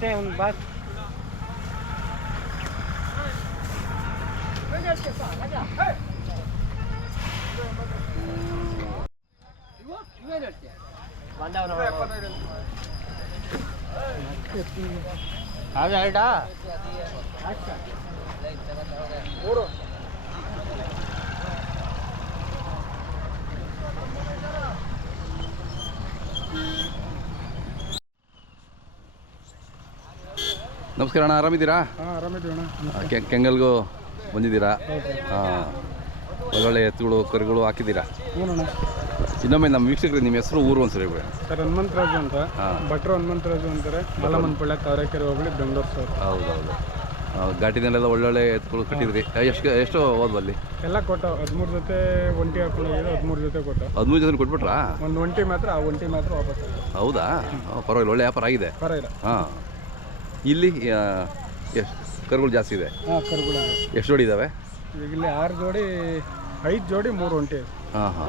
Tem bate. Vem aqui, pessoal. Vai lá. 이거? 이거 해줄게. 만다 나와. 아, 잘다. 오로. ಆರಾಮಿದ್ದೀವಿ ಅಣ್ಣ. K- ಕೆಂಗಲ್ಗೂ ಬಂದಿದ್ದೀರಾ? ಹಾಂ ಒಳ್ಳೊಳ್ಳೆ ಎತ್ತುಗಳು ಕರುಗಳು ಹಾಕಿದ್ದೀರಾ? ಇನ್ನೊಮ್ಮೆ ನಮ್ಮ ವೀಕ್ಷಕರಿಗೆ ನಿಮ್ಮ ಹೆಸರು ಊರು ಒಂದ್ಸರಿ ಹೇಳಿ ಸರ್ ಹನುಮಂತರಾಜು ಅಂತ. ಭಟ್ರು ಹನುಮಂತರಾಜು ಅಂತಾರೆ. ಮಲ್ಲಮ್ಮನಪಳ್ಳ ತಾವರೆಕೆರೆ ಹೋಗ್ಲಿ ಬೆಂಗಳೂರು ಸರ್. ಹೌದೌದು ಘಾಟಿನಲ್ಲೆಲ್ಲ ಒಳ್ಳೊಳ್ಳೆ ಎತ್ತುಗಳು ಕಟ್ಟಿದ್ರಿ. ಎಷ್ಟು ಎಷ್ಟು ಹೋದ್ವಲ್ಲಿ ಎಲ್ಲ ಕೊಟ್ಟ ಹದಿಮೂರು ಜೊತೆ ಒಂಟಿ ಹಾಕೊಂಡಿದ್ದು ಹದಿಮೂರು ಜೊತೆ ಕೊಟ್ಟ. ಹದಿಮೂರು ಜನ ಕೊಟ್ಬಿಟ್ರಾ? ಒಂದು ಒಂಟಿ ಮಾತ್ರ ಆ ಒಂಟಿ ಮಾತ್ರ ವಾಪಸ್ ಹೌದಾ? ಆ, ಪರವಾಗಿಲ್ಲ ಒಳ್ಳೆ ವ್ಯಾಪಾರ ಆಗಿದೆ. ಪರವಾಗಿಲ್ಲ. ಹಾಂ. ಇಲ್ಲಿ ಎಷ್ಟು? ಕರುಗಳು ಜಾಸ್ತಿ ಇದೆ? ಹಾಂ ಕರುಗಳು ಎಷ್ಟು ಜೋಡಿ ಇದ್ದಾವೆ ಈಗ ಇಲ್ಲಿ ಆರು ಜೋಡಿ ಐದು ಜೋಡಿ ಮೂರು ಒಂಟೆ. ಹಾಂ ಹಾಂ.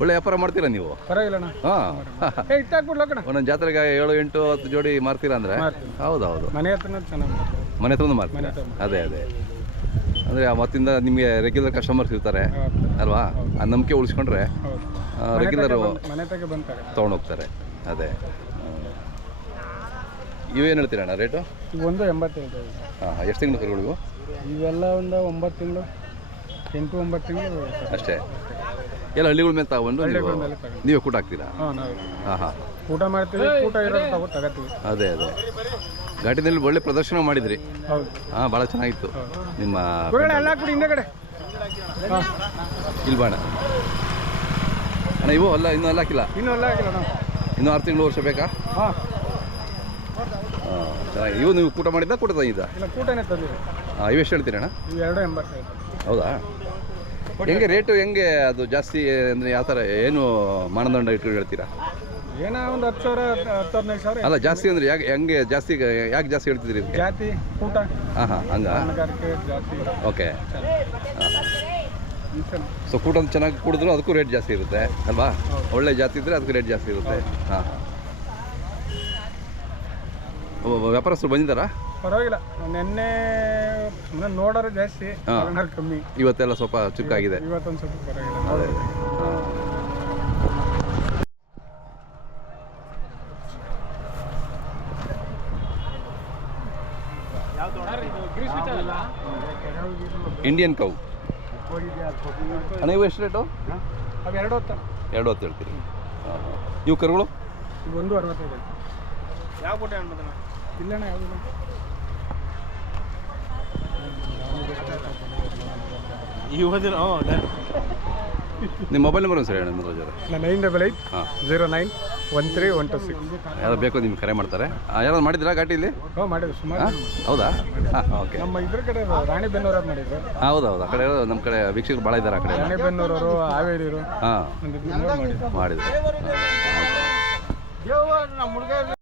ಒಳ್ಳೆ ವ್ಯಾಪಾರ ಮಾಡ್ತೀರಾ ನೀವು? ಪರವಾಗಿಲ್ಲ ಹಾಂ. ಏ ಇಟ್ಟಾಕ್ಬಿಡ್ಲ ಕಣ. ಒಂದೊಂದು ಜಾತ್ರೆಗೆ ಏಳು ಎಂಟು ಹತ್ತು ಜೋಡಿ ಮಾರ್ತೀರಾ ಅಂದರೆ? ಹೌದು ಹೌದು. ಮನೆ ಹತ್ರ ಚೆನ್ನಾಗಿ ಮನೆ ಹತ್ರನೂ ಮಾರ್ತೀರಾ? ಅದೇ ಅದೇ. ಅಂದರೆ ಮತ್ತಿಂದ ನಿಮಗೆ ರೆಗ್ಯುಲರ್ ಕಸ್ಟಮರ್ಸ್ ಇರ್ತಾರೆ ಅಲ್ವಾ? ಆ ನಂಬಿಕೆ ಉಳಿಸ್ಕೊಂಡ್ರೆ ರೆಗ್ಯುಲರ್ ಮನೆ ತೊಗೊಂಡೋಗ್ತಾರೆ ಅದೇ. ಇವೇನು ಹೇಳ್ತೀರಾ ಅಣ್ಣ ರೇಟು ಒಂದು ಎಂಬತ್ತೈದು. ಹಾಂ ಎಷ್ಟು ತಿಂಗಳು ಕರುಗಳಿವು ಇವೆಲ್ಲ ಒಂದು ಒಂಬತ್ತು ತಿಂಗಳು ಎಂಟು ಒಂಬತ್ತು ತಿಂಗಳು ಅಷ್ಟೇ. ಎಲ್ಲ ಹಳ್ಳಿಗಳ ಮೇಲೆ ತಗೊಂಡು ನೀವು ಮೇಲೆ ತಗೊಂಡು. ನೀವೇ ಕೂಟ ಹಾಕ್ತೀರಾ? ಹಾಂ ನಾವು. ಹಾಂ ಹಾಂ. ಊಟ ಮಾಡ್ತೀವಿ ಊಟ ಇರೋದು ತಗೋ ಅದೇ ಅದೇ. ಘಾಟಿನಲ್ಲಿ ಒಳ್ಳೆ ಪ್ರದರ್ಶನ ಮಾಡಿದ್ರಿ. ಹೌದು. ಹಾಂ ಭಾಳ ಚೆನ್ನಾಗಿತ್ತು. ನಿಮ್ಮ ಗುರುಗಳೇ ಎಲ್ಲ ಹಾಕ್ಬಿಡಿ ಹಿಂದೆಗಡೆ. ಹಾಂ. ಇಲ್ಬಾಣ ಅಣ್ಣ. ಇವು ಅಲ್ಲ ಇನ್ನೂ ಅಲ್ಲ ಹಾಕಿಲ್ಲ? ಇನ್ನೂ ಎಲ್ಲ ಹಾಕಿಲ್ಲ ನಾವು ಇನ್ನೂ ಆರು ತಿಂಗಳು ವರ್ಷ ಬೇಕಾ? ಹಾಂ. ಚೆನ್ನಾಗಿ ಇವು ನೀವು ಕೂಟ ಮಾಡಿದ್ದ ಕೂಟ ತಂದಿದ್ದ? ಇಲ್ಲ ಕೂಟನೇ ತಂದಿದೆ. ಹಾಂ ಇವೆಷ್ಟು ಹೇಳ್ತೀರಿ ಅಣ್ಣ ಇವು ಎರಡು ಎಂಬತ್ತೈದು. ಹೌದಾ? ಹೆಂಗೆ ರೇಟು ಹೆಂಗೆ ಅದು ಜಾಸ್ತಿ ಅಂದರೆ ಯಾವ ಥರ ಏನು ಮಾನದಂಡ ಇಟ್ಕೊಂಡು ಹೇಳ್ತೀರಾ? ಏನೋ ಒಂದು ಹತ್ತು ಸಾವಿರ ಹತ್ತು ಹದಿನೈದು ಸಾವಿರ ಅಲ್ಲ ಜಾಸ್ತಿ ಅಂದರೆ ಯಾಕೆ ಹೆಂಗೆ ಜಾಸ್ತಿ ಯಾಕೆ ಜಾಸ್ತಿ ಹೇಳ್ತಿದ್ದೀರಿ ಇದಕ್ಕೆ? ಜಾತಿ ಕೂಟ ಹಾಂ ಹಾಂ ಹಂಗಾ? ಹಣಗಾರಿಕೆ ಜಾತಿ. ಓಕೆ. ಸೊ ಕೂಟ ಚೆನ್ನಾಗಿ ಕೂಡಿದ್ರು ಅದಕ್ಕೂ ರೇಟ್ ಜಾಸ್ತಿ ಇರುತ್ತೆ ಅಲ್ವಾ? ಒಳ್ಳೆ ಜಾತಿ ಇದ್ದರೆ ಅದಕ್ಕೂ ರೇಟ್ ಜಾಸ್ತಿ ಇರುತ್ತೆ. ಹಾಂ ಹಾಂ. ವ್ಯಾಪಾರಸ್ಥರು ಬಂದಿದ್ದಾರಾ? ಪರವಾಗಿಲ್ಲ. ನಿನ್ನೆ ಸುಮ್ಮನೆ ನೋಡೋರು ಜಾಸ್ತಿ ಹಾ. ಕಮ್ಮಿ. ಇವತ್ತೆಲ್ಲ ಸ್ವಲ್ಪ ಚುಕ್ಕಾಗಿದೆ. ಇವತ್ತೊಂದು ಸ್ವಲ್ಪ ಪರವಾಗಿಲ್ಲ. ನೋಡ್ಬೇಕು. Indian cow. ಅಣ್ಣ ಇವು ಎಷ್ಟು ರೇಟು? ಅವು ಎರಡು ಹೊತ್ತು. ಎರಡು ಹೊತ್ತು ಹೇಳ್ತೀರಿ. ಹಾಂ ಹಾಂ. ಇವು ಕರುಗಳು? ಒಂದು ಅರವತ್ತೈದು ಯಾವ ಇಲ್ಲಣ್ಣ ಯಾವುದು ನಿಮ್ಮ ಮೊಬೈಲ್ ನಂಬರ್ ಒಂದು ಸರಿ ಹೇಳಿ ಮನೋಜ್ ಅವರೇ. ನೈನ್ ಡಬಲ್ ಏಯ್ಟ್ ಹಾಂ. Zero nine one three one two six. ಯಾರು ಬೇಕು ನಿಮ್ಗೆ ಕರೆ ಮಾಡ್ತಾರೆ. ಯಾರು ಮಾಡಿದ್ರಾ ಇಲ್ಲಿ? ಹ್ಞೂ ಮಾಡಿದ್ರು ಸುಮಾರು. ಹಾಂ? ಹೌದಾ? ಹಾಂ ಓಕೆ. ನಮ್ಮ ಇದ್ರ ಕಡೆ ರಾಣಿಬೆನ್ನೂರವ್ರು ಮಾಡಿದ್ರು. ಹೌದು ಹೌದು. ಆ ಕಡೆ ನಮ್ಮ ಕಡೆ ವೀಕ್ಷಕರು ಭಾಳ ಇದ್ದಾರೆ ಆ ಕಡೆ ಹಾಂ ಒಂದು ಇಬ್ರು ಮೂವರು ಮಾಡಿದ್ರು. ಮಾಡಿದ್ರು.